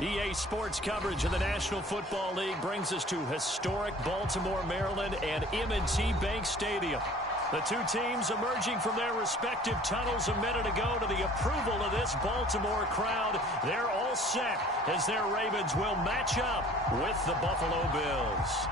EA Sports coverage of the National Football League brings us to historic Baltimore, Maryland, and M&T Bank Stadium. The two teams emerging from their respective tunnels a minute ago to the approval of this Baltimore crowd. They're all set as their Ravens will match up with the Buffalo Bills.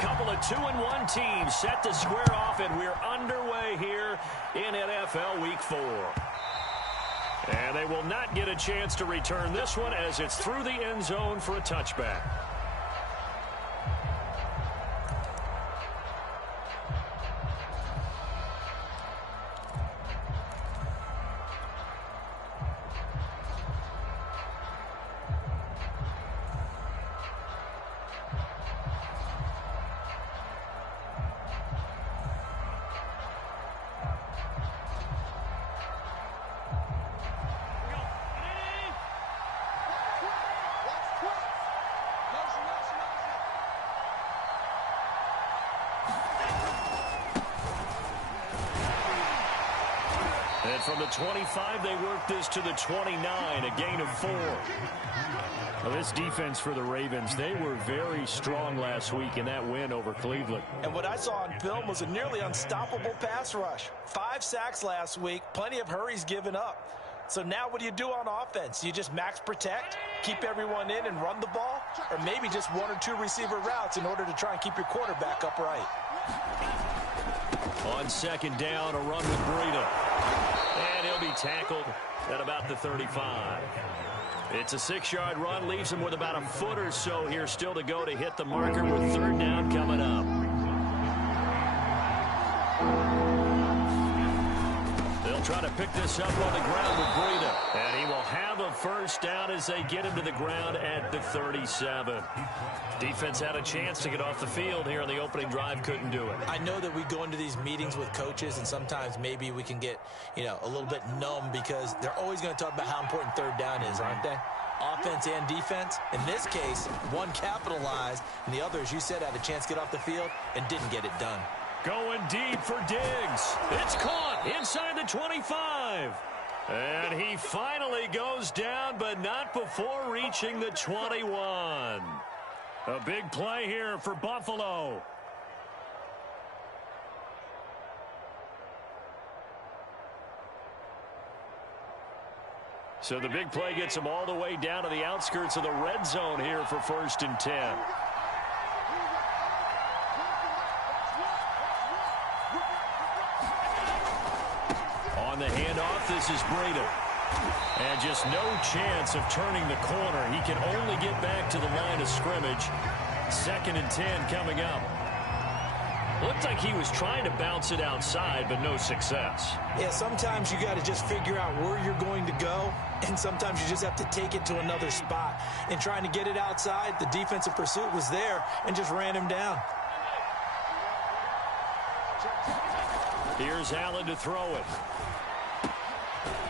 Couple of 2-1 teams set to square off, and we're underway here in NFL Week 4. And they will not get a chance to return this one as it's through the end zone for a touchback. And from the 25, they work this to the 29, a gain of 4. Well, this defense for the Ravens, they were very strong last week in that win over Cleveland. And what I saw on film was a nearly unstoppable pass rush. 5 sacks last week, plenty of hurries given up. So now what do you do on offense? You just max protect, keep everyone in and run the ball, or maybe just 1 or 2 receiver routes in order to try and keep your quarterback upright. On second down, a run with Breida. And he'll be tackled at about the 35. It's a 6-yard run, leaves him with about a foot or so here still to go to hit the marker with third down coming up. They'll try to pick this up on the ground with Breida. And he will have a first down as they get him to the ground at the 37. Defense had a chance to get off the field here on the opening drive, couldn't do it. I know that we go into these meetings with coaches, and sometimes maybe we can get, a little bit numb because they're always going to talk about how important third down is, aren't they? Offense and defense. In this case, one capitalized, and the other, as you said, had a chance to get off the field and didn't get it done. Going deep for Diggs. It's caught inside the 25. And he finally goes down, but not before reaching the 21. A big play here for Buffalo. So the big play gets him all the way down to the outskirts of the red zone here for 1st and 10. On the handoff, this is Breida. And just no chance of turning the corner. He can only get back to the line of scrimmage. 2nd and 10 coming up. Looked like he was trying to bounce it outside, but no success. Yeah, sometimes you got to just figure out where you're going to go, and sometimes you just have to take it to another spot. And trying to get it outside, the defensive pursuit was there and just ran him down. Here's Allen to throw it.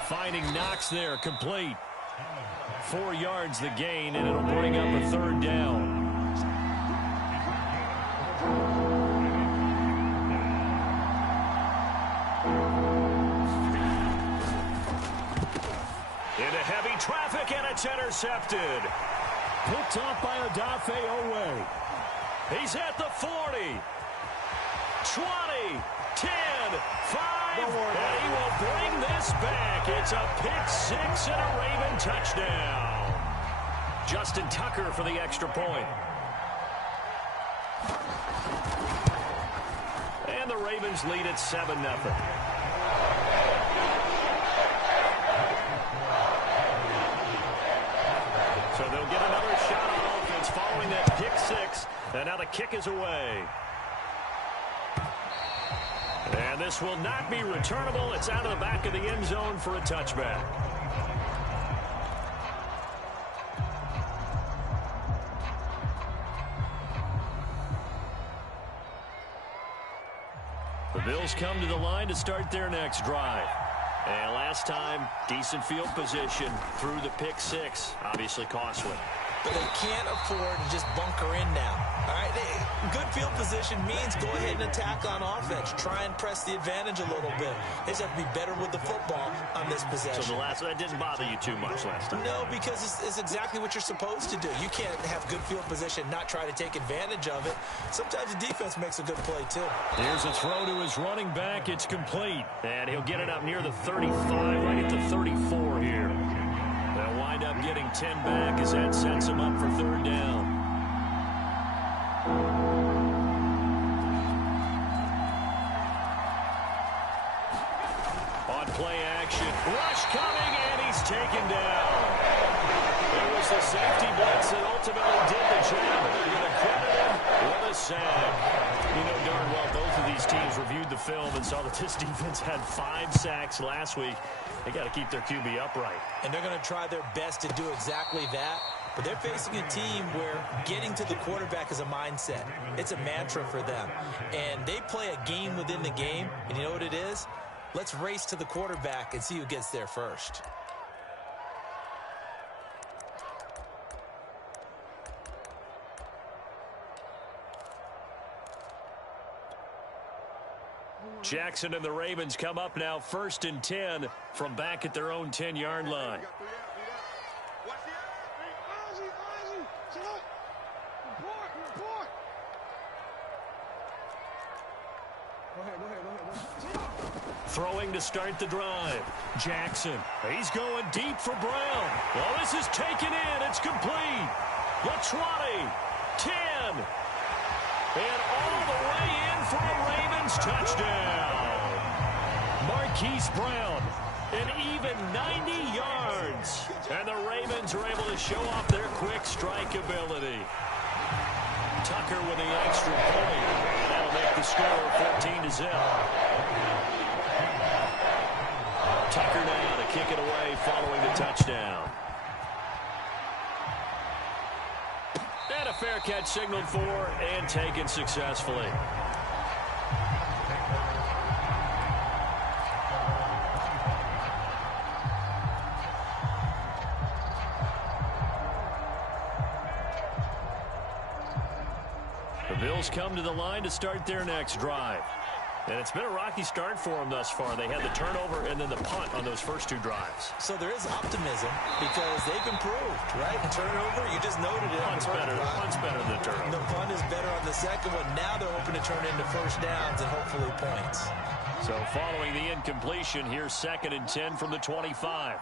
Finding Knox there, complete. 4 yards the gain, and it'll bring up a third down. Into heavy traffic, and it's intercepted. Picked off by Odafe Owe. He's at the 40. 20, 10, 5. And he will bring this back. It's a pick 6 and a Raven touchdown. Justin Tucker for the extra point. And the Ravens lead at 7-0. So they'll get another shot on offense following that pick 6. And now the kick is away. And this will not be returnable. It's out of the back of the end zone for a touchback. The Bills come to the line to start their next drive. And last time, decent field position through the pick six. Obviously costly. But they can't afford to just bunker in now. All right, good field position means go ahead and attack on offense. Try and press the advantage a little bit. They just have to be better with the football on this possession. So that didn't bother you too much last time? No, because it's exactly what you're supposed to do. You can't have good field position, not try to take advantage of it. Sometimes the defense makes a good play, too. Here's a throw to his running back. It's complete. And he'll get it up near the 35, right at the 34 here. They'll wind up getting 10 back as that sets him up for third down. On play action, rush coming, and he's taken down. It was the safety blitz that ultimately did the job, and they're going to credit him with a sack. You know darn well both of these teams reviewed the film and saw that this defense had 5 sacks last week. They got to keep their QB upright. And they're going to try their best to do exactly that. But they're facing a team where getting to the quarterback is a mindset. It's a mantra for them. And they play a game within the game. And you know what it is? Let's race to the quarterback and see who gets there first. Jackson and the Ravens come up now 1st and 10 from back at their own 10-yard line. Throwing to start the drive. Jackson. He's going deep for Brown. Well, this is taken in. It's complete. The 20. 10. And all the way in for a Ravens touchdown. Marquise Brown, an even 90 yards. And the Ravens are able to show off their quick strike ability. Tucker with the extra point. And that'll make the score 14-0. Tucker now to kick it away following the touchdown. And a fair catch signaled for and taken successfully. The Bills come to the line to start their next drive. And it's been a rocky start for them thus far. They had the turnover and then the punt on those first 2 drives. So there is optimism because they've improved, right? The turnover, you just noted it. Punt's better than the turnover. The punt is better on the second one. Now they're hoping to turn into first downs and hopefully points. So following the incompletion, here's 2nd and 10 from the 25.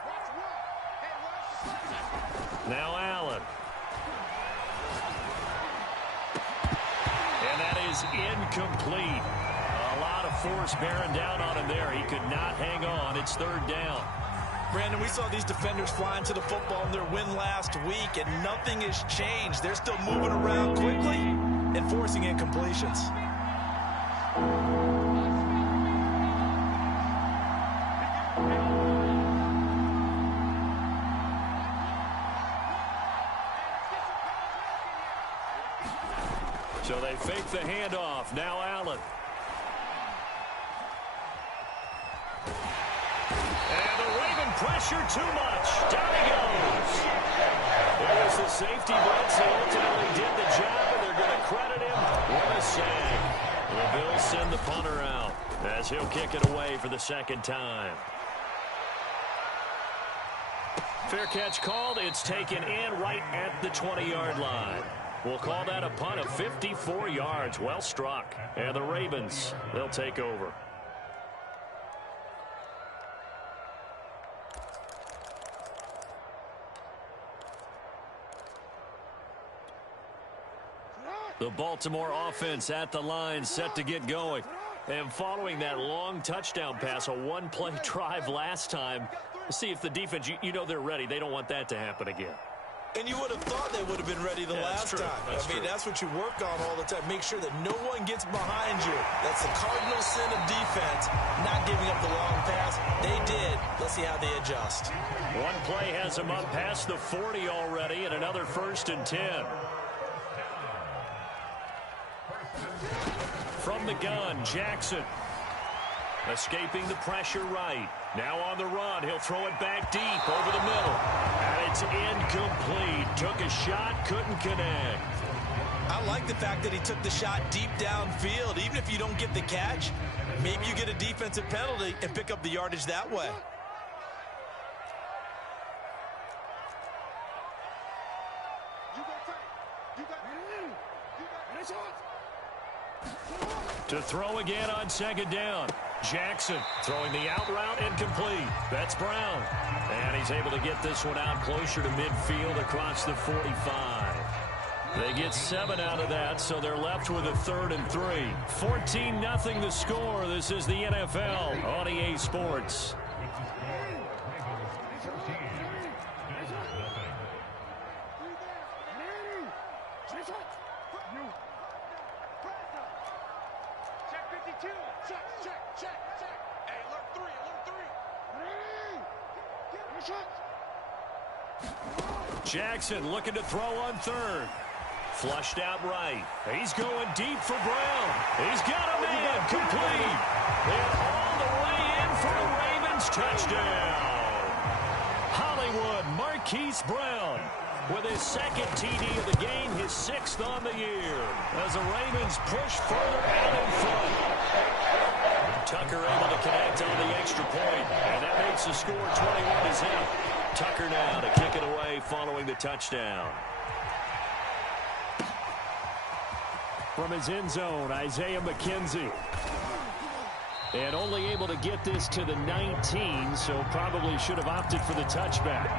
Now Allen. And that is incomplete. A lot of force bearing down on him there. He could not hang on. It's 3rd down. Brandon, we saw these defenders flying to the football in their win last week, and nothing has changed. They're still moving around quickly and forcing incompletions. So they fake the handoff. Now Allen. And the Raven pressure too much. Down he goes. There was the safety blitz that ultimately did the job, and they're going to credit him with a sack. The Bills send the punter out as he'll kick it away for the 2nd time. Fair catch called. It's taken in right at the 20-yard line. We'll call that a punt of 54 yards. Well struck. And the Ravens, they'll take over. The Baltimore offense at the line, set to get going. And following that long touchdown pass, a one-play drive last time, we'll see if the defense, you know they're ready. They don't want that to happen again. And you would have thought they would have been ready the last time. I mean, that's what you work on all the time. Make sure that no one gets behind you. That's the cardinal sin of defense, not giving up the long pass. They did. Let's see how they adjust. One play has them up past the 40 already, and another 1st and 10. From the gun, Jackson. Escaping the pressure right. Now on the run. He'll throw it back deep over the middle. And it's incomplete. Took a shot, couldn't connect. I like the fact that he took the shot deep downfield. Even if you don't get the catch, maybe you get a defensive penalty and pick up the yardage that way. To throw again on 2nd down. Jackson throwing the out route incomplete. That's Brown. And he's able to get this one out closer to midfield across the 45. They get 7 out of that, so they're left with a 3rd and 3. 14-0 the score. This is the NFL on EA Sports. Jackson looking to throw on 3rd. Flushed out right. He's going deep for Brown. He's got him in. Complete. And all the way in for a Ravens touchdown. Hollywood Marquise Brown with his 2nd TD of the game, his 6th on the year, as the Ravens push further out in front. Tucker able to connect on the extra point, and that makes the score 21-0. Tucker now to kick it away following the touchdown. From his end zone, Isaiah McKenzie. And only able to get this to the 19, so probably should have opted for the touchback.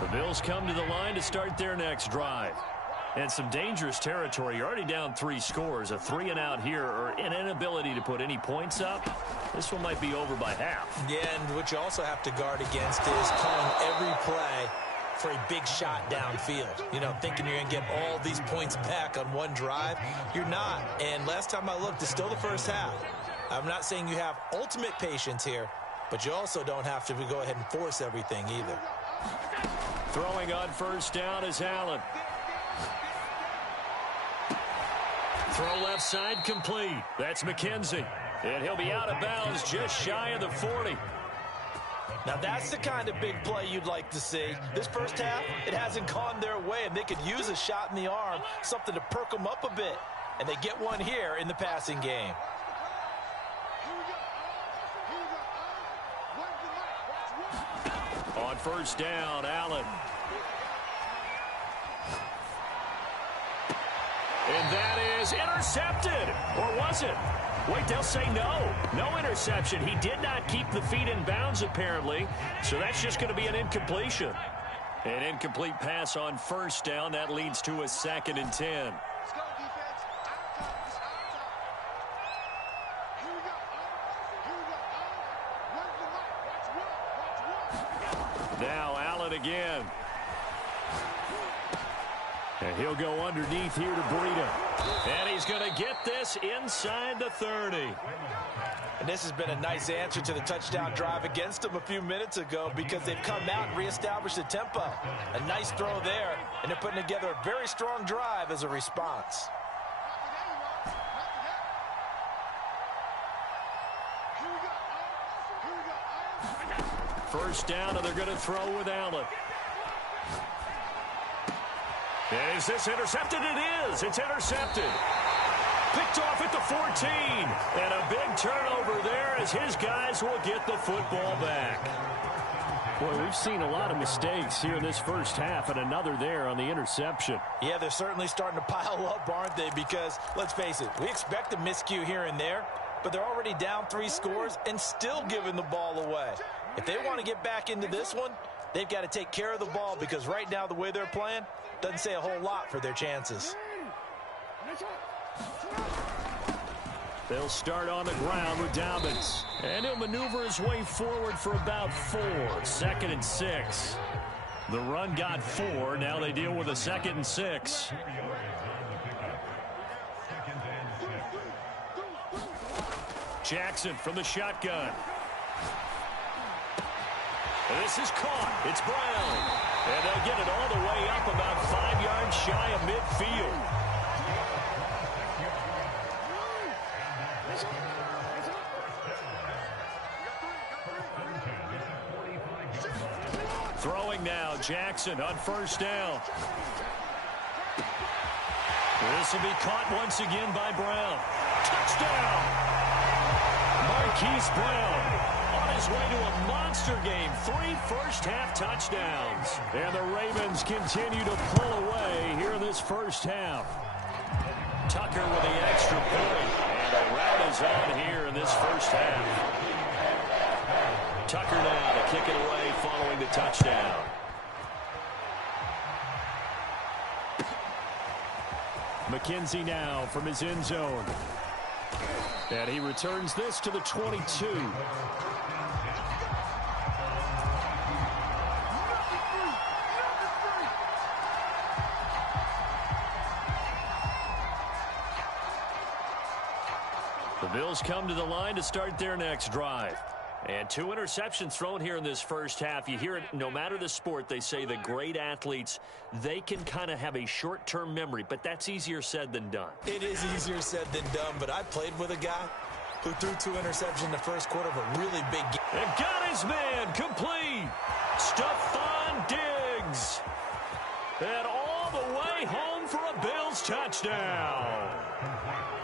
The Bills come to the line to start their next drive. And some dangerous territory. You're already down 3 scores. A 3-and-out here, or an inability to put any points up. This one might be over by half. Yeah, and what you also have to guard against is calling every play for a big shot downfield. You know, thinking you're going to get all these points back on one drive. You're not. And last time I looked, it's still the first half. I'm not saying you have ultimate patience here, but you also don't have to go ahead and force everything either. Throwing on 1st down is Allen. Throw left side complete. That's McKenzie. And he'll be out of bounds just shy of the 40. Now that's the kind of big play you'd like to see. This first half, it hasn't gone their way, and they could use a shot in the arm, something to perk them up a bit. And they get one here in the passing game. On 1st down, Allen. And that is intercepted. Or was it? Wait, they'll say no. No interception. He did not keep the feet in bounds, apparently. So that's just going to be an incompletion. An incomplete pass on 1st down. That leads to a 2nd and 10. Now Allen again. And he'll go underneath here to Breida. And he's going to get this inside the 30. And this has been a nice answer to the touchdown drive against them a few minutes ago, because they've come out and reestablished the tempo. A nice throw there, and they're putting together a very strong drive as a response. First down, and they're going to throw with Allen. And is this intercepted? It is. It's intercepted. Picked off at the 14. And a big turnover there as his guys will get the football back. Boy, we've seen a lot of mistakes here in this first half, and another there on the interception. Yeah, they're certainly starting to pile up, aren't they? Because, let's face it, we expect a miscue here and there, but they're already down 3 scores and still giving the ball away. If they want to get back into this one, they've got to take care of the ball, because right now the way they're playing doesn't say a whole lot for their chances. They'll start on the ground with Dobbins. And he'll maneuver his way forward for about 4. 2nd and 6. The run got 4. Now they deal with a 2nd and 6. Jackson from the shotgun. This is caught. It's Brown. And they'll get it all the way up about 5 yards shy of midfield. Throwing now, Jackson on 1st down. This will be caught once again by Brown. Touchdown! Marquise Brown on his way to a monster game. 3 first-half touchdowns. And the Ravens continue to pull away here in this first half. Tucker with the extra point. And a rout is on here in this first half. Tucker now to kick it away following the touchdown. McKenzie now from his end zone. And he returns this to the 22. The Bills come to the line to start their next drive. And 2 interceptions thrown here in this first half. You hear it no matter the sport. They say the great athletes, they can kind of have a short-term memory, but that's easier said than done. It is easier said than done, but I played with a guy who threw 2 interceptions in the first quarter of a really big game. And got his man complete. Stephon Diggs. And all the way home for a Bills touchdown.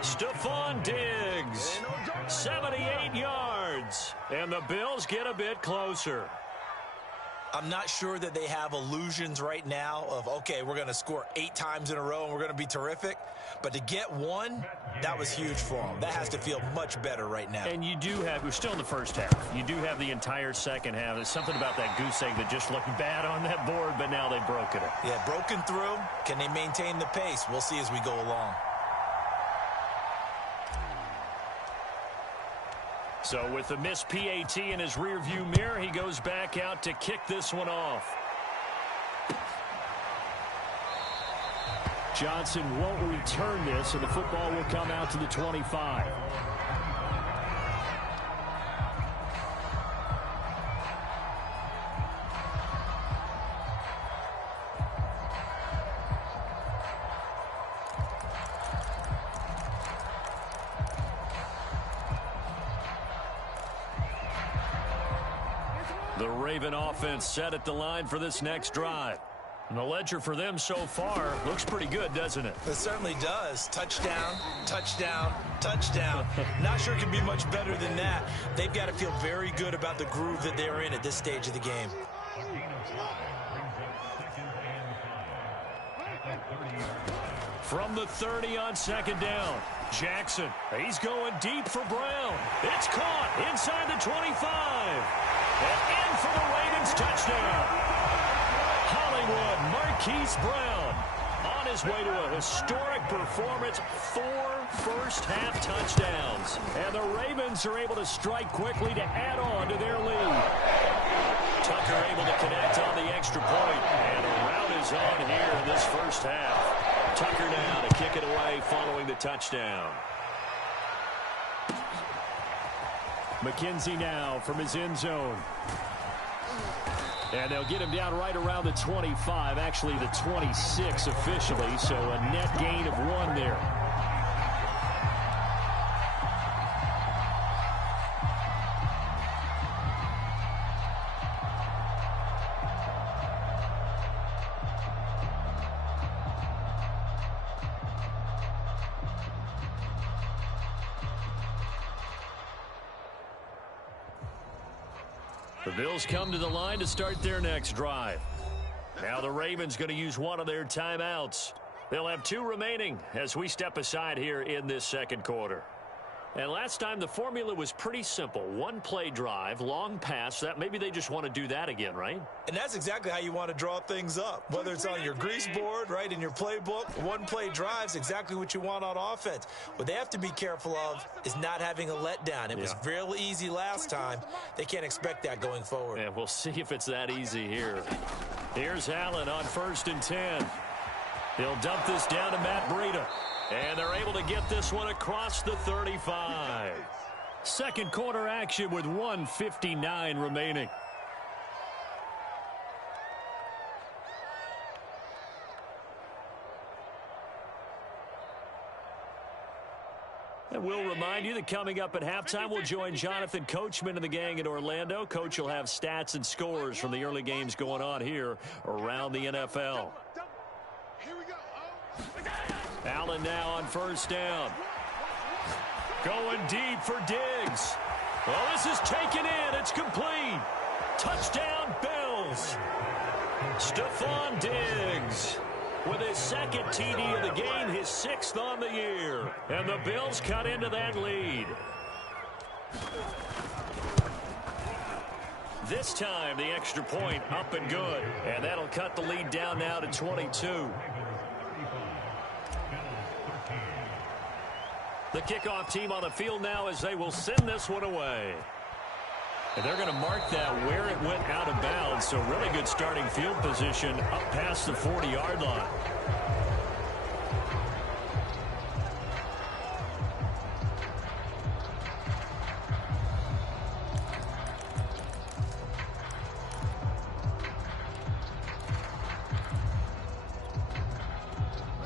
Stephon Diggs, 78 yards, and the Bills get a bit closer. I'm not sure that they have illusions right now of, okay, we're going to score 8 times in a row and we're going to be terrific. But to get 1, that was huge for them. That has to feel much better right now. And you do have, we're still in the first half. You do have the entire second half. There's something about that goose egg that just looked bad on that board, but now they've broken it. Yeah, broken through. Can they maintain the pace? We'll see as we go along. So with the missed PAT in his rearview mirror, he goes back out to kick this one off. Johnson won't return this, and the football will come out to the 25. The Raven offense set at the line for this next drive. And the ledger for them so far looks pretty good, doesn't it? It certainly does. Touchdown, touchdown, touchdown. Not sure it can be much better than that. They've got to feel very good about the groove that they're in at this stage of the game. From the 30 on 2nd down, Jackson. He's going deep for Brown. It's caught inside the 25. And in for the Ravens touchdown. Hollywood Marquise Brown on his way to a historic performance. 4 first-half touchdowns. And the Ravens are able to strike quickly to add on to their lead. Tucker able to connect on the extra point. And a rout is on here in this first half. Tucker now to kick it away following the touchdown. McKenzie now from his end zone. And they'll get him down right around the 25, actually the 26 officially, so a net gain of 1 there. The Bills come to the line to start their next drive. Now the Ravens going to use one of their timeouts. They'll have 2 remaining as we step aside here in this second quarter. And last time the formula was pretty simple. One play drive, long pass. That maybe they just want to do that again, right? And that's exactly how you want to draw things up. Whether it's on your grease board, right, in your playbook, one play drive is exactly what you want on offense. What they have to be careful of is not having a letdown. It was real easy last time. They can't expect that going forward. Yeah, we'll see if it's that easy here. Here's Allen on 1st and 10. He'll dump this down to Matt Breida. And they're able to get this one across the 35. Second quarter action with 1:59 remaining. And we'll remind you that coming up at halftime, we'll join Jonathan Coachman and the gang in Orlando. Coach will have stats and scores from the early games going on here around the NFL. Here we go. Allen now on 1st down. Going deep for Diggs. Well, this is taken in. It's complete. Touchdown, Bills. Stephon Diggs with his second TD of the game, his 6th on the year. And the Bills cut into that lead. This time, the extra point up and good. And that'll cut the lead down now to 22. The kickoff team on the field now as they will send this one away. And they're going to mark that where it went out of bounds. So really good starting field position up past the 40-yard line.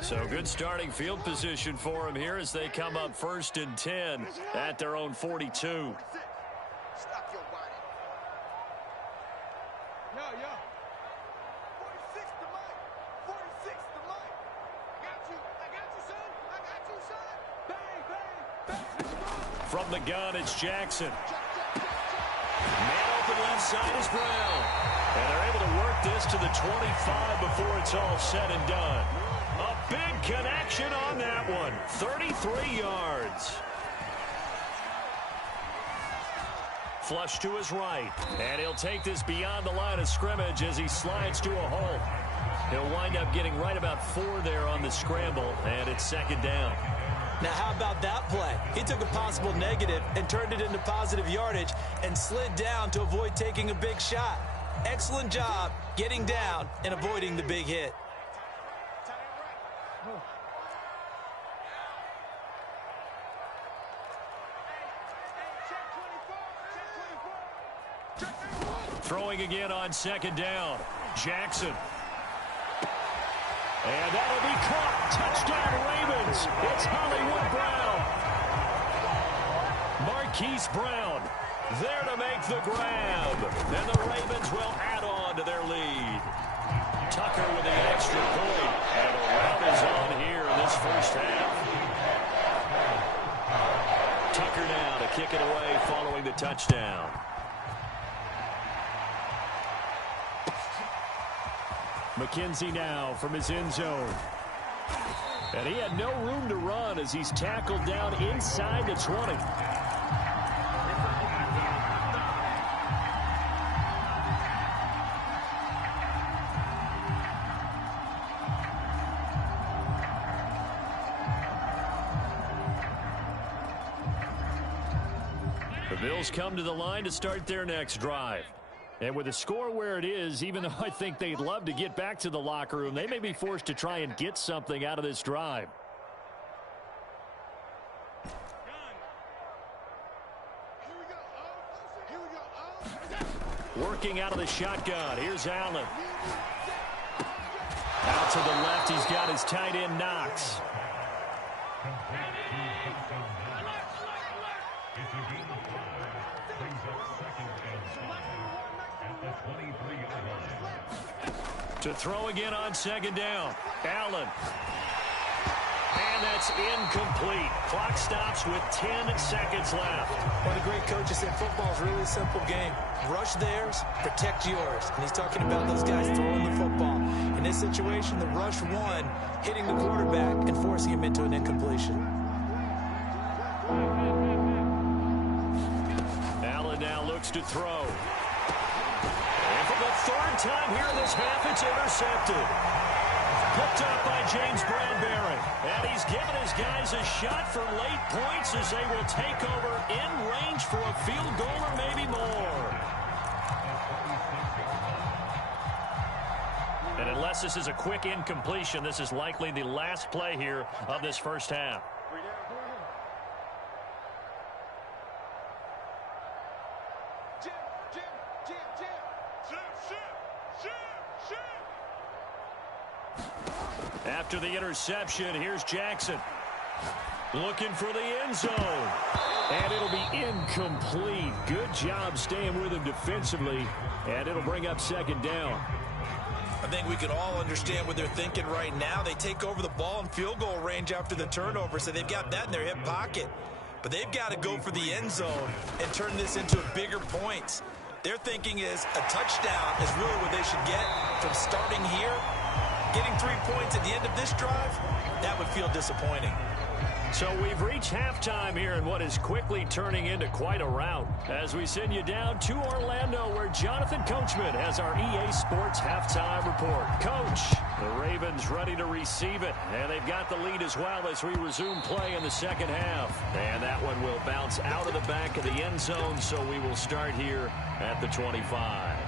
So good starting field position for them here as they come up 1st and 10 at their own 42. Stop your whining. Yo. 46 to Mike. 46 to Mike. Got you. I got you, son. I got you, son. Bang, bang, bang. From the gun, it's Jackson. Man open left side is Brown. And they're able to work this to the 25 before it's all said and done. A big connection on that one. 33 yards. Flush to his right. And he'll take this beyond the line of scrimmage as he slides to a hole. He'll wind up getting right about 4 there on the scramble, and it's 2nd down. Now, how about that play? He took a possible negative and turned it into positive yardage and slid down to avoid taking a big shot. Excellent job getting down and avoiding the big hit. Throwing again on 2nd down. Jackson. And that'll be caught. Touchdown, Ravens. It's Hollywood Brown. Marquise Brown there to make the grab. And the Ravens will add on to their lead. Tucker with the extra point. And the rout is on here in this first half. Tucker now to kick it away following the touchdown. McKenzie now from his end zone. And he had no room to run as he's tackled down inside the 20. The Bills come to the line to start their next drive. And with the score where it is, even though I think they'd love to get back to the locker room, they may be forced to try and get something out of this drive. Working out of the shotgun. Here's Allen. Out to the left, he's got his tight end Knox. To throw again on 2nd down. Allen. And that's incomplete. Clock stops with 10 seconds left. One of the great coaches said football is a really simple game. Rush theirs, protect yours. And he's talking about those guys throwing the football. In this situation, the rush one, hitting the quarterback and forcing him into an incompletion. looks to throw. And for the third time here in this half, it's intercepted. Picked up by James Bradbury. And he's given his guys a shot for late points as they will take over in range for a field goal or maybe more. And unless this is a quick incompletion, this is likely the last play here of this first half. After the interception, here's Jackson. Looking for the end zone. And it'll be incomplete. Good job staying with him defensively. And it'll bring up second down. I think we can all understand what they're thinking right now. They take over the ball in field goal range after the turnover, so they've got that in their hip pocket. But they've got to go for the end zone and turn this into bigger points. Their thinking is a touchdown is really what they should get from starting here. Getting 3 points at the end of this drive, that would feel disappointing. So we've reached halftime here in what is quickly turning into quite a rout as we send you down to Orlando where Jonathan Coachman has our EA Sports halftime report. Coach, the Ravens ready to receive it, and they've got the lead as well as we resume play in the second half. And that one will bounce out of the back of the end zone, so we will start here at the 25.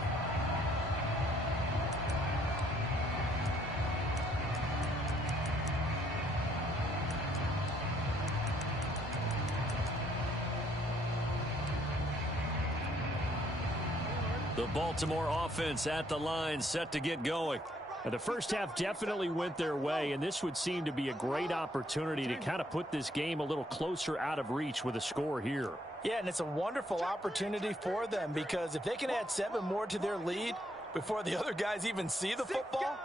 The Baltimore offense at the line, set to get going. And the first half definitely went their way, and this would seem to be a great opportunity to kind of put this game a little closer out of reach with a score here. Yeah, and it's a wonderful opportunity for them because if they can add 7 more to their lead before the other guys even see the football,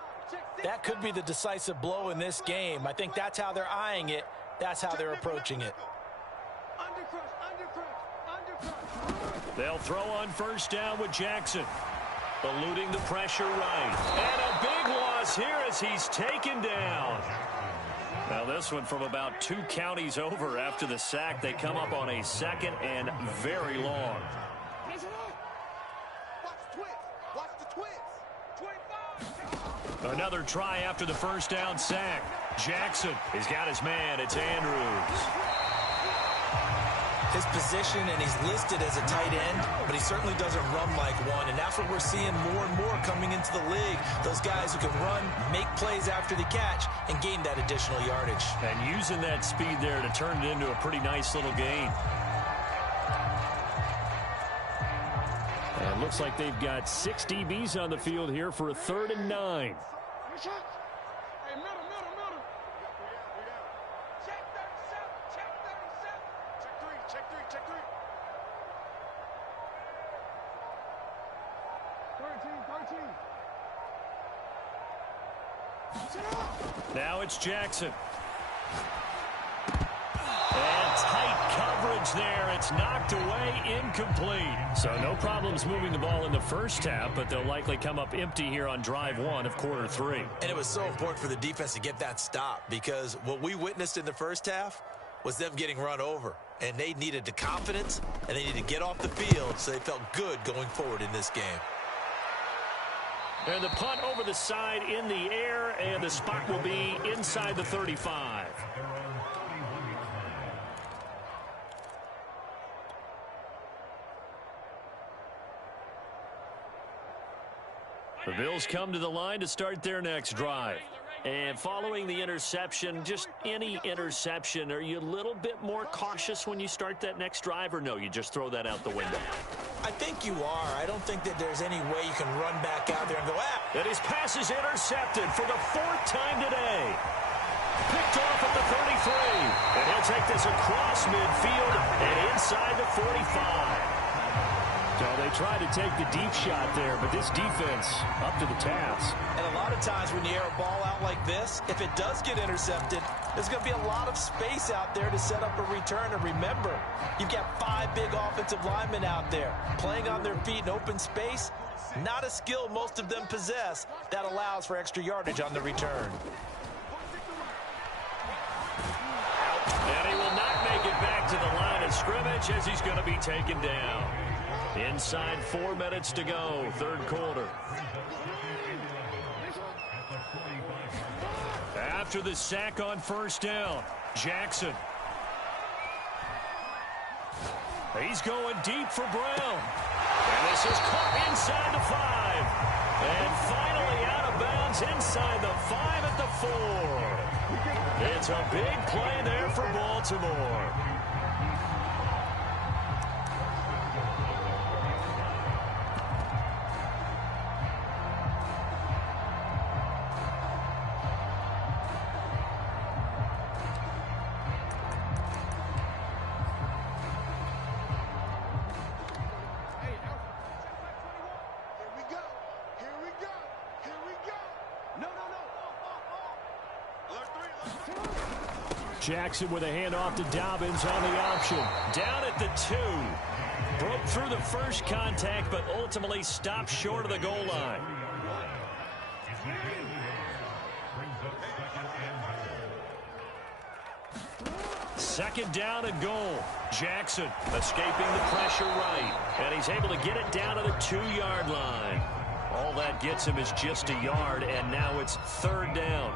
that could be the decisive blow in this game. I think that's how they're eyeing it. That's how they're approaching it. They'll throw on first down with Jackson. Eluding the pressure right. And a big loss here as he's taken down. Now this one from about 2 counties over after the sack. They come up on a second and very long. Another try after the first down sack. Jackson has got his man. It's Andrews. His position, and he's listed as a tight end, but he certainly doesn't run like one, and that's what we're seeing more and more coming into the league. Those guys who can run, make plays after the catch, and gain that additional yardage. And using that speed there to turn it into a pretty nice little gain. And it looks like they've got 6 DBs on the field here for a 3rd and 9. Now it's Jackson. And tight coverage there. It's knocked away, incomplete. So no problems moving the ball in the first half, but they'll likely come up empty here on drive 1 of quarter 3. And it was so important for the defense to get that stop because what we witnessed in the first half was them getting run over. And they needed the confidence, and they needed to get off the field so they felt good going forward in this game. And the punt over the side in the air, and the spot will be inside the 35. The Bills come to the line to start their next drive. And following the interception, just any interception, are you a little bit more cautious when you start that next drive, or no, you just throw that out the window? I think you are. I don't think that there's any way you can run back out there and go, And his pass is intercepted for the 4th time today. Picked off at the 33. And he'll take this across midfield and inside the 45. So they tried to take the deep shot there, but this defense up to the task. And a lot of times when you air a ball out like this, if it does get intercepted, there's going to be a lot of space out there to set up a return. And remember, you've got 5 big offensive linemen out there playing on their feet in open space. Not a skill most of them possess that allows for extra yardage on the return. And he will not make it back to the line of scrimmage as he's going to be taken down. Inside 4 minutes to go, third quarter. After the sack on first down, Jackson. He's going deep for Brown. And this is caught inside the 5. And finally out of bounds inside the 5 at the 4. It's a big play there for Baltimore. Jackson with a handoff to Dobbins on the option. Down at the 2. Broke through the first contact, but ultimately stopped short of the goal line. Second down and goal. Jackson escaping the pressure right. And he's able to get it down to the 2-yard line. All that gets him is just a yard, and now it's third down.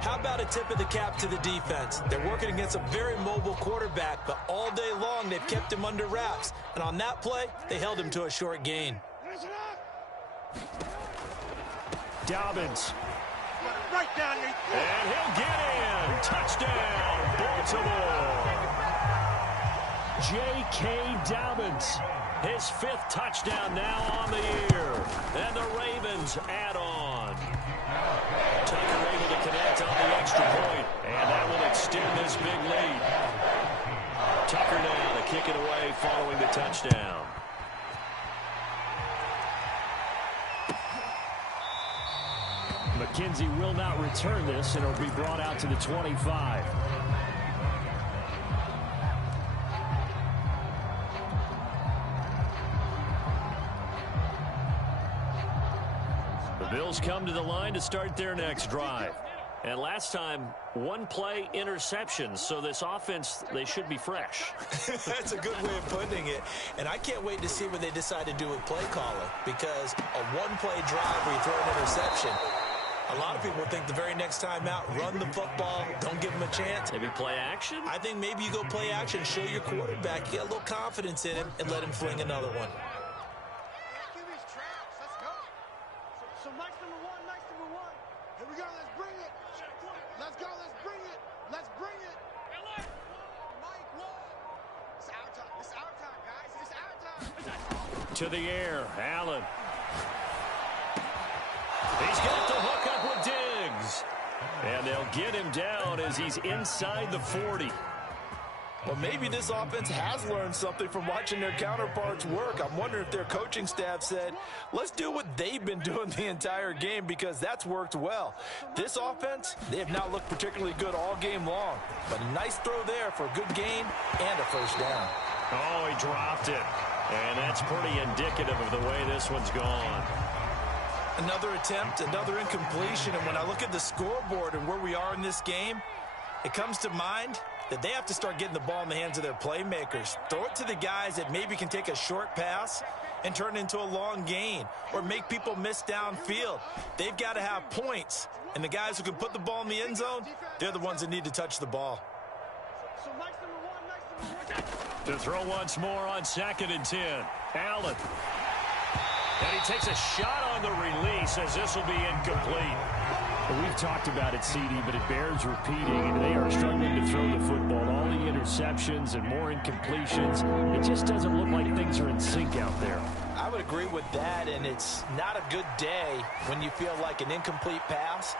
How about a tip of the cap to the defense? They're working against a very mobile quarterback, but all day long they've kept him under wraps. And on that play, they held him to a short gain. Dobbins. Right down there. And he'll get in. Touchdown, Baltimore. J.K. Dobbins. His 5th touchdown now on the year. And the Ravens add on. Tucker able to connect on the extra point, and that will extend this big lead. Tucker now to kick it away following the touchdown. McKenzie will not return this, and it'll be brought out to the 25. Bills come to the line to start their next drive. And last time, 1-play interceptions, so this offense, they should be fresh. That's a good way of putting it. And I can't wait to see what they decide to do with play calling, because a 1-play drive where you throw an interception, a lot of people think the very next time out, run the football, don't give them a chance. Maybe play action? I think maybe you go play action, show your quarterback, get a little confidence in him, and let him fling another one. So nice number one. Here we go, let's bring it. Let's go, let's bring it. Let's bring it. Mike, it's our time. It's our time, guys. It's our time. To the air, Allen. He's got the hook up with Diggs. And they'll get him down as he's inside the 40. Well, maybe this offense has learned something from watching their counterparts work. I'm wondering if their coaching staff said, let's do what they've been doing the entire game, because that's worked well. This offense, they have not looked particularly good all game long. But a nice throw there for a good gain and a first down. Oh, he dropped it. And that's pretty indicative of the way this one's gone. Another attempt, another incompletion. And when I look at the scoreboard and where we are in this game, it comes to mind that they have to start getting the ball in the hands of their playmakers. Throw it to the guys that maybe can take a short pass and turn it into a long gain, or make people miss downfield. They've got to have points, and the guys who can put the ball in the end zone, they're the ones that need to touch the ball. So nice number one. To throw once more on 2nd and 10. Allen. And he takes a shot on the release, as this will be incomplete. Well, we've talked about it, CD, but it bears repeating. They are struggling to throw the football. All the interceptions and more incompletions. It just doesn't look like things are in sync out there. I would agree with that, and it's not a good day when you feel like an incomplete pass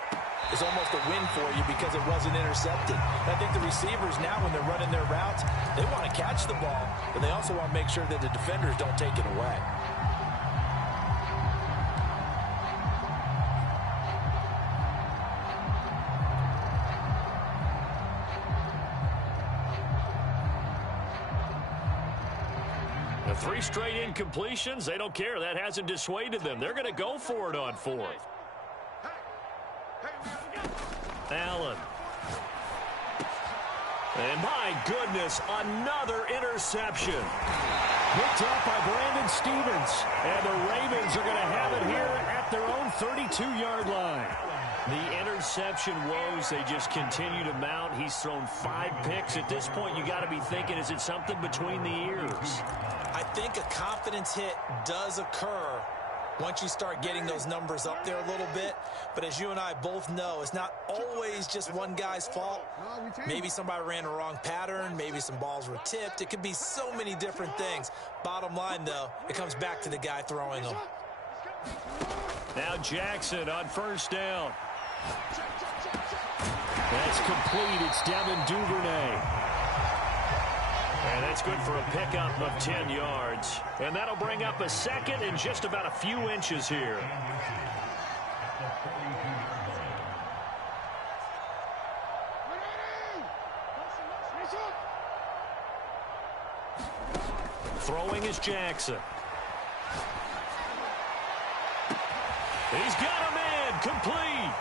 is almost a win for you because it wasn't intercepted. And I think the receivers now, when they're running their routes, they want to catch the ball, but they also want to make sure that the defenders don't take it away. The 3 straight incompletions, they don't care. That hasn't dissuaded them. They're going to go for it on 4th. Allen. And my goodness, another interception. Picked up by Brandon Stevens. And the Ravens are going to have it here at their own 32-yard line. The interception woes, they just continue to mount. He's thrown 5 picks. At this point, you got to be thinking, is it something between the ears? I think a confidence hit does occur once you start getting those numbers up there a little bit. But as you and I both know, it's not always just one guy's fault. Maybe somebody ran a wrong pattern. Maybe some balls were tipped. It could be so many different things. Bottom line, though, it comes back to the guy throwing them. Now Jackson on first down. That's complete. It's Devin Duvernay. And that's good for a pickup of 10 yards. And that'll bring up a second and just about a few inches here. Throwing is Jackson. He's got him in. Complete.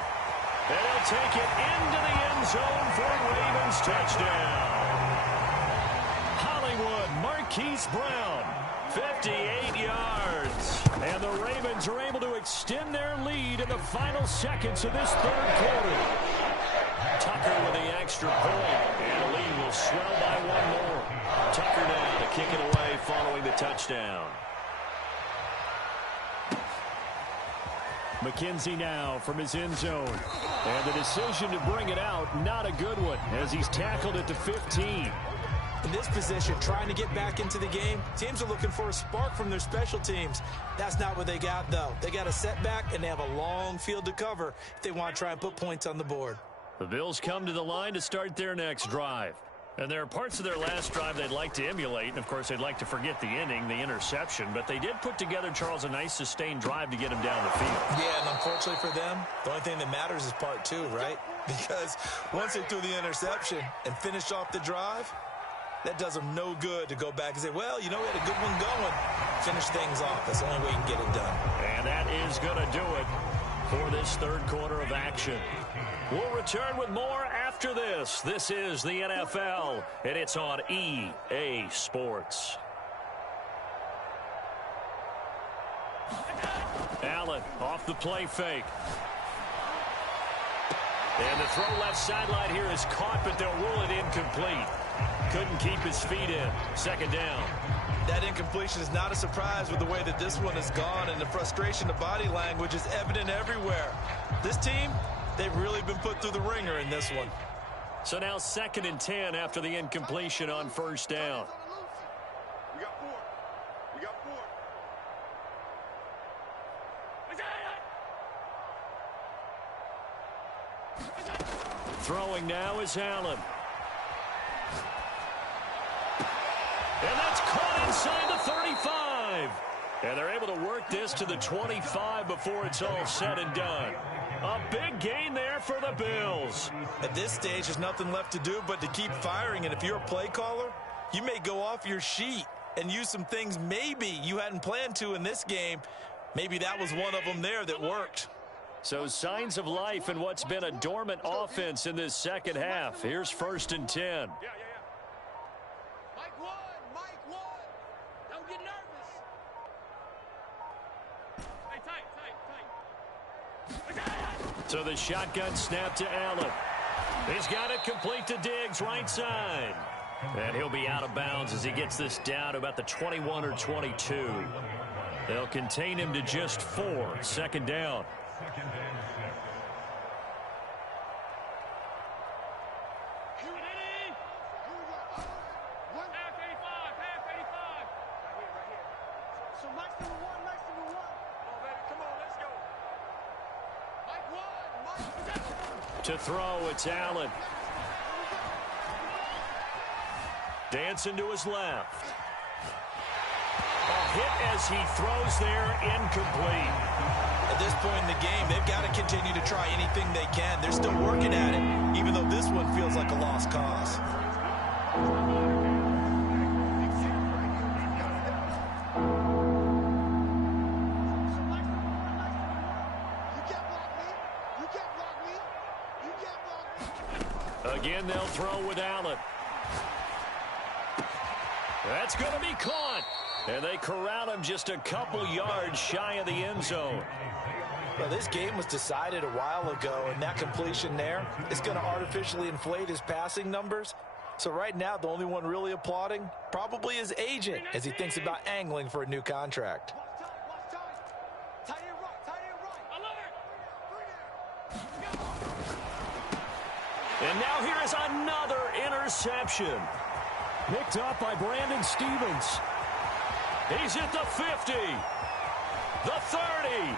And he'll take it into the end zone for a Ravens touchdown. Hollywood Marquise Brown, 58 yards. And the Ravens are able to extend their lead in the final seconds of this third quarter. Tucker with the extra point. And the lead will swell by one more. Tucker now to kick it away following the touchdown. McKenzie now from his end zone. And the decision to bring it out, not a good one, as he's tackled at the 15. In this position, trying to get back into the game, teams are looking for a spark from their special teams. That's not what they got, though. They got a setback, and they have a long field to cover if they want to try and put points on the board. The Bills come to the line to start their next drive. And there are parts of their last drive they'd like to emulate. And, of course, they'd like to forget the inning, the interception. But they did put together, Charles, a nice sustained drive to get him down the field. Yeah, and unfortunately for them, the only thing that matters is part 2, right? Because once they threw the interception and finished off the drive, that does them no good to go back and say, well, you know, we had a good one going. Finish things off. That's the only way you can get it done. And that is going to do it for this third quarter of action. We'll return with more after this. This is the NFL, and it's on EA Sports. Allen off the play fake. And the throw left sideline here is caught, but they'll rule it incomplete. Couldn't keep his feet in. Second down. That incompletion is not a surprise with the way that this one has gone, and the frustration, the body language is evident everywhere. This team, they've really been put through the ringer in this one. So now 2nd and 10 after the incompletion on first down. We got 4. We got 4. Throwing now is Allen. And that's caught inside the 35. And they're able to work this to the 25 before it's all said and done. A big gain there for the Bills. At this stage, there's nothing left to do but to keep firing. And if you're a play caller, you may go off your sheet and use some things maybe you hadn't planned to in this game. Maybe that was one of them there that worked. So signs of life in what's been a dormant offense in this second half. Here's 1st and 10. Mike 1. Mike 1. Don't get nervous. Hey, tight. So the shotgun snap to Allen. He's got it complete to Diggs, right side. And he'll be out of bounds as he gets this down to about the 21 or 22. They'll contain him to just 4. 2nd down. So Mike's number 1. Mike's number 1. Oh, baby, come on, let's go. Mike 1. Mike. To throw, it's Allen. Dancing to his left. A hit as he throws there, incomplete. At this point in the game, they've got to continue to try anything they can. They're still working at it, even though this one feels like a lost cause. Again, they'll throw with Allen. That's going to be caught. And they corral him just a couple yards shy of the end zone. Well, this game was decided a while ago, and that completion there is going to artificially inflate his passing numbers. So right now, the only one really applauding probably his agent as he thinks about angling for a new contract. And now here is another interception. Picked up by Brandon Stevens. He's at the 50, the 30,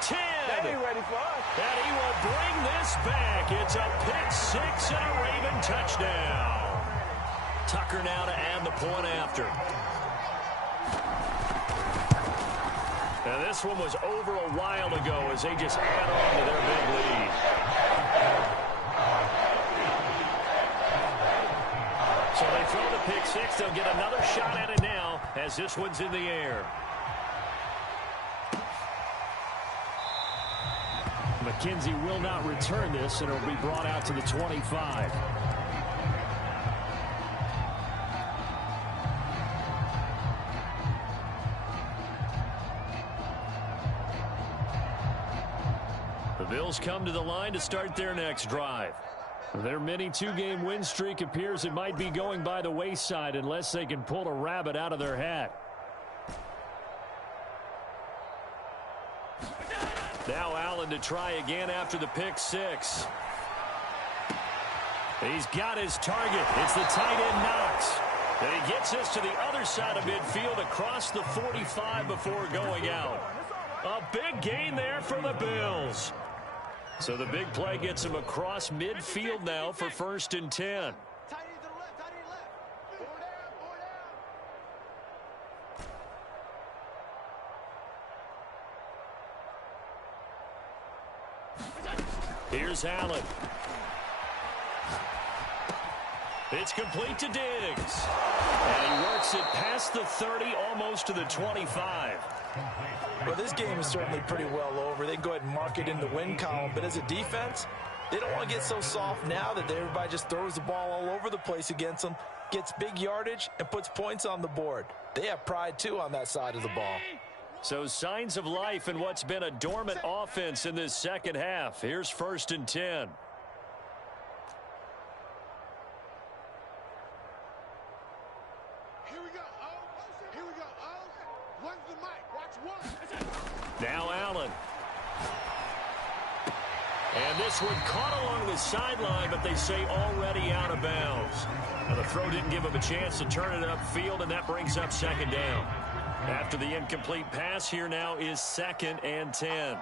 10. Ready for us. And he will bring this back. It's a pick six and a Raven touchdown. Tucker now to add the point after. Now this one was over a while ago as they just add on to their big lead. So they throw the pick six. They'll get another shot at it now as this one's in the air. McKenzie will not return this, and it'll be brought out to the 25. The Bills come to the line to start their next drive. Their mini two-game win streak appears it might be going by the wayside unless they can pull a rabbit out of their hat. Now Allen to try again after the pick six. He's got his target. It's the tight end Knox. And he gets this to the other side of midfield across the 45 before going out. A big gain there for the Bills. So the big play gets him across midfield now for 1st and 10. Here's Allen. It's complete to Diggs. And he works it past the 30, almost to the 25. Well, this game is certainly pretty well over. They can go ahead and mark it in the win column. But as a defense, they don't want to get so soft now that everybody just throws the ball all over the place against them, gets big yardage, and puts points on the board. They have pride, too, on that side of the ball. So signs of life in what's been a dormant offense in this second half. Here's 1st and 10. Here we go. Here we go. One's the mic. Watch one. Now Allen. And this one caught along the sideline, but they say already out of bounds. Now the throw didn't give him a chance to turn it upfield, and that brings up 2nd down. After the incomplete pass, here now is 2nd and 10.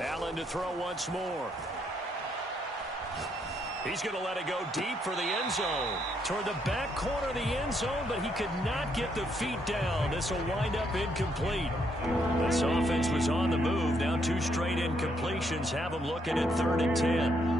Allen to throw once more. He's going to let it go deep for the end zone. Toward the back corner of the end zone, but he could not get the feet down. This will wind up incomplete. This offense was on the move. Now 2 straight incompletions have them looking at 3rd and 10.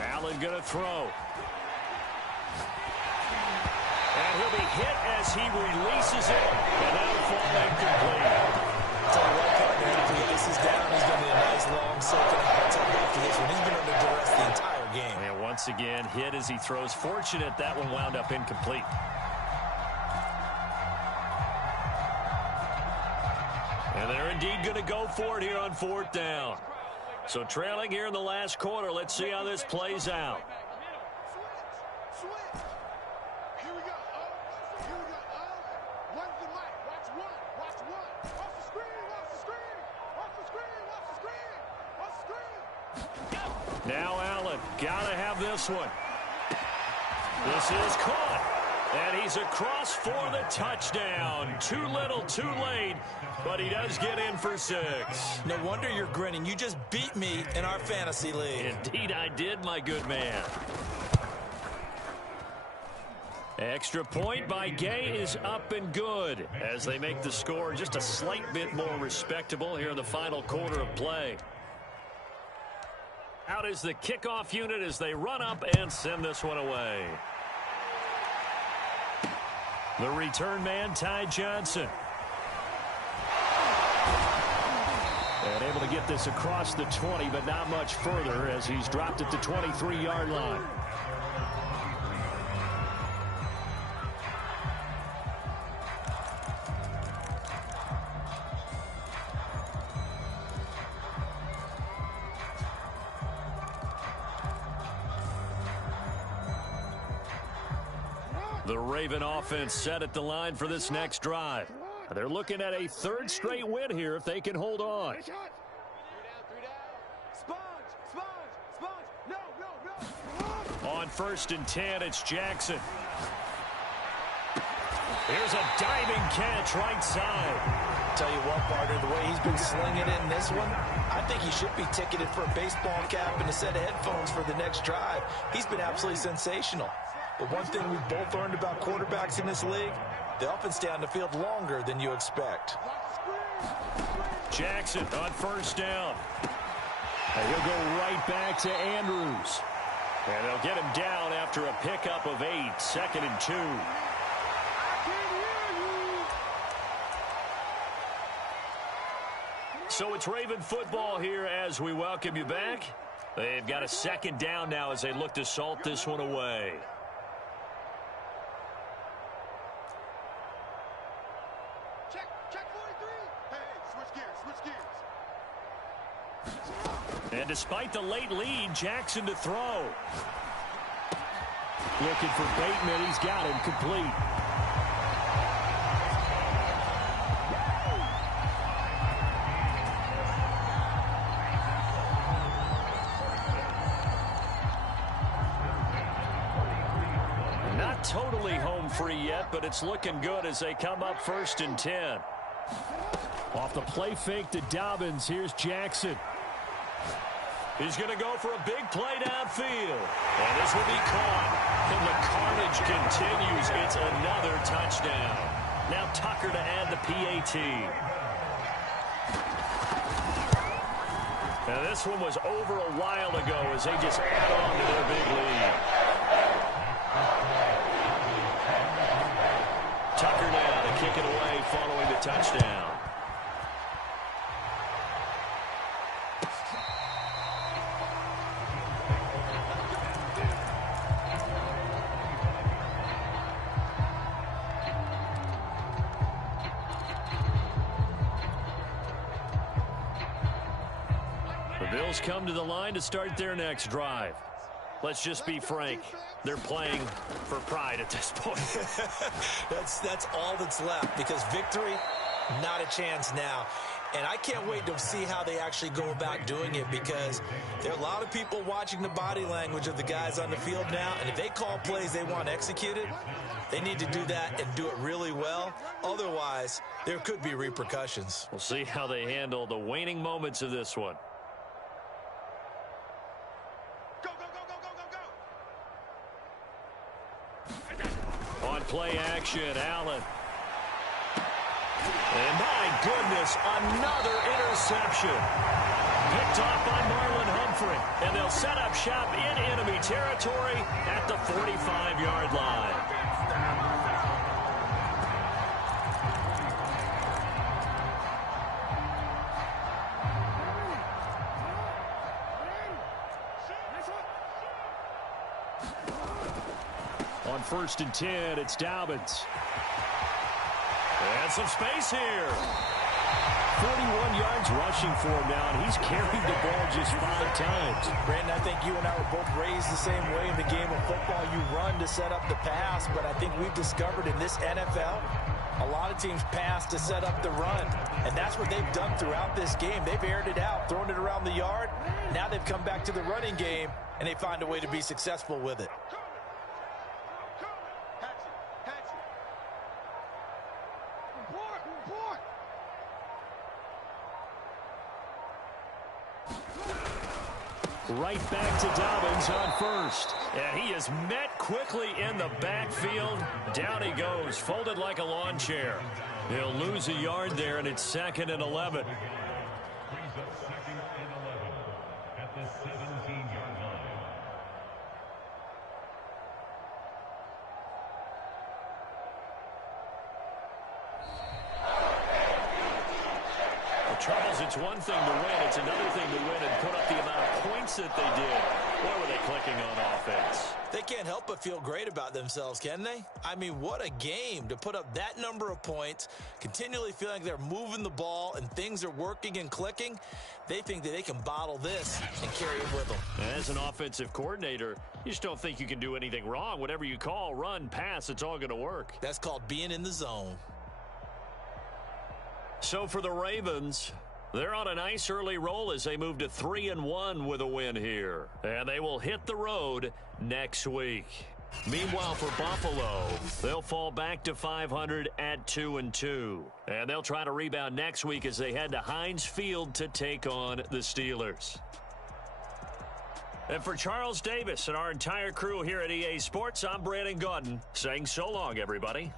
Allen going to throw. And he'll be hit as he releases it. And that'll fall incomplete. Tell you what, partner, after this is down, he's going to be a nice long soaking hot tub after this one. He's been under duress the entire game. And once again, hit as he throws. Fortunate that one wound up incomplete. And they're indeed going to go for it here on 4th down. So trailing here in the last quarter. Let's see how this plays out. Switch. Here we go. Here we go. One's the mic. Watch one. Watch one. Watch the screen. Watch the screen. Watch the screen. Watch the screen. Watch the screen. Now Allen. Gotta have this one. This is caught. And he's across for the touchdown. Too little, too late. But he does get in for 6. No wonder you're grinning. You just beat me in our fantasy league. Indeed I did, my good man. Extra point by Gay is up and good as they make the score just a slight bit more respectable here in the final quarter of play. Out is the kickoff unit as they run up and send this one away. The return man, Ty Johnson. And able to get this across the 20, but not much further as he's dropped at the 23-yard line. The Raven offense set at the line for this next drive. They're looking at a third straight win here if they can hold on. On 1st and 10, it's Jackson. Here's a diving catch right side. Tell you what, partner, the way he's been slinging it in this one, I think he should be ticketed for a baseball cap and a set of headphones for the next drive. He's been absolutely sensational. But one thing we've both learned about quarterbacks in this league, they often stay on the field longer than you expect. Jackson on 1st down. And he'll go right back to Andrews. And they'll get him down after a pickup of 8, 2nd and 2. So it's Raven football here as we welcome you back. They've got a 2nd down now as they look to salt this one away. And despite the late lead, Jackson to throw. Looking for Bateman. He's got him complete. Not totally home free yet, but it's looking good as they come up 1st and 10. Off the play fake to Dobbins. Here's Jackson. He's going to go for a big play downfield. And this will be caught. And the carnage continues. It's another touchdown. Now Tucker to add the PAT. Now this one was over a while ago as they just add on to their big lead. Tucker now to kick it away following the touchdown. Bills come to the line to start their next drive. Let's just be frank. They're playing for pride at this point. That's all that's left because victory, not a chance now. And I can't wait to see how they actually go about doing it because there are a lot of people watching the body language of the guys on the field now. And if they call plays they want executed, they need to do that and do it really well. Otherwise, there could be repercussions. We'll see how they handle the waning moments of this one. Play action, Allen. And my goodness, another interception. Picked off by Marlon Humphrey. And they'll set up shop in enemy territory at the 45-yard line. On 1st and 10, it's Dobbins. And some space here. 41 yards rushing for him now, and he's carried the ball just 5 times. Brandon, I think you and I were both raised the same way in the game of football. You run to set up the pass, but I think we've discovered in this NFL, a lot of teams pass to set up the run, and that's what they've done throughout this game. They've aired it out, thrown it around the yard. Now they've come back to the running game, and they find a way to be successful with it. Right back to Dobbins on first. And he is met quickly in the backfield. Down he goes, folded like a lawn chair. He'll lose a yard there, and it's 2nd and 11. Troubles, it's one thing to win. It's another thing to win and put up the amount of points that they did. Boy, were they clicking on offense. They can't help but feel great about themselves, can they? I mean, what a game to put up that number of points, continually feeling like they're moving the ball and things are working and clicking. They think that they can bottle this and carry it with them. As an offensive coordinator, you just don't think you can do anything wrong. Whatever you call, run, pass, it's all going to work. That's called being in the zone. So for the Ravens, they're on a nice early roll as they move to 3-1 with a win here. And they will hit the road next week. Meanwhile, for Buffalo, they'll fall back to 500 at 2-2. And they'll try to rebound next week as they head to Heinz Field to take on the Steelers. And for Charles Davis and our entire crew here at EA Sports, I'm Brandon Gaudin saying so long, everybody.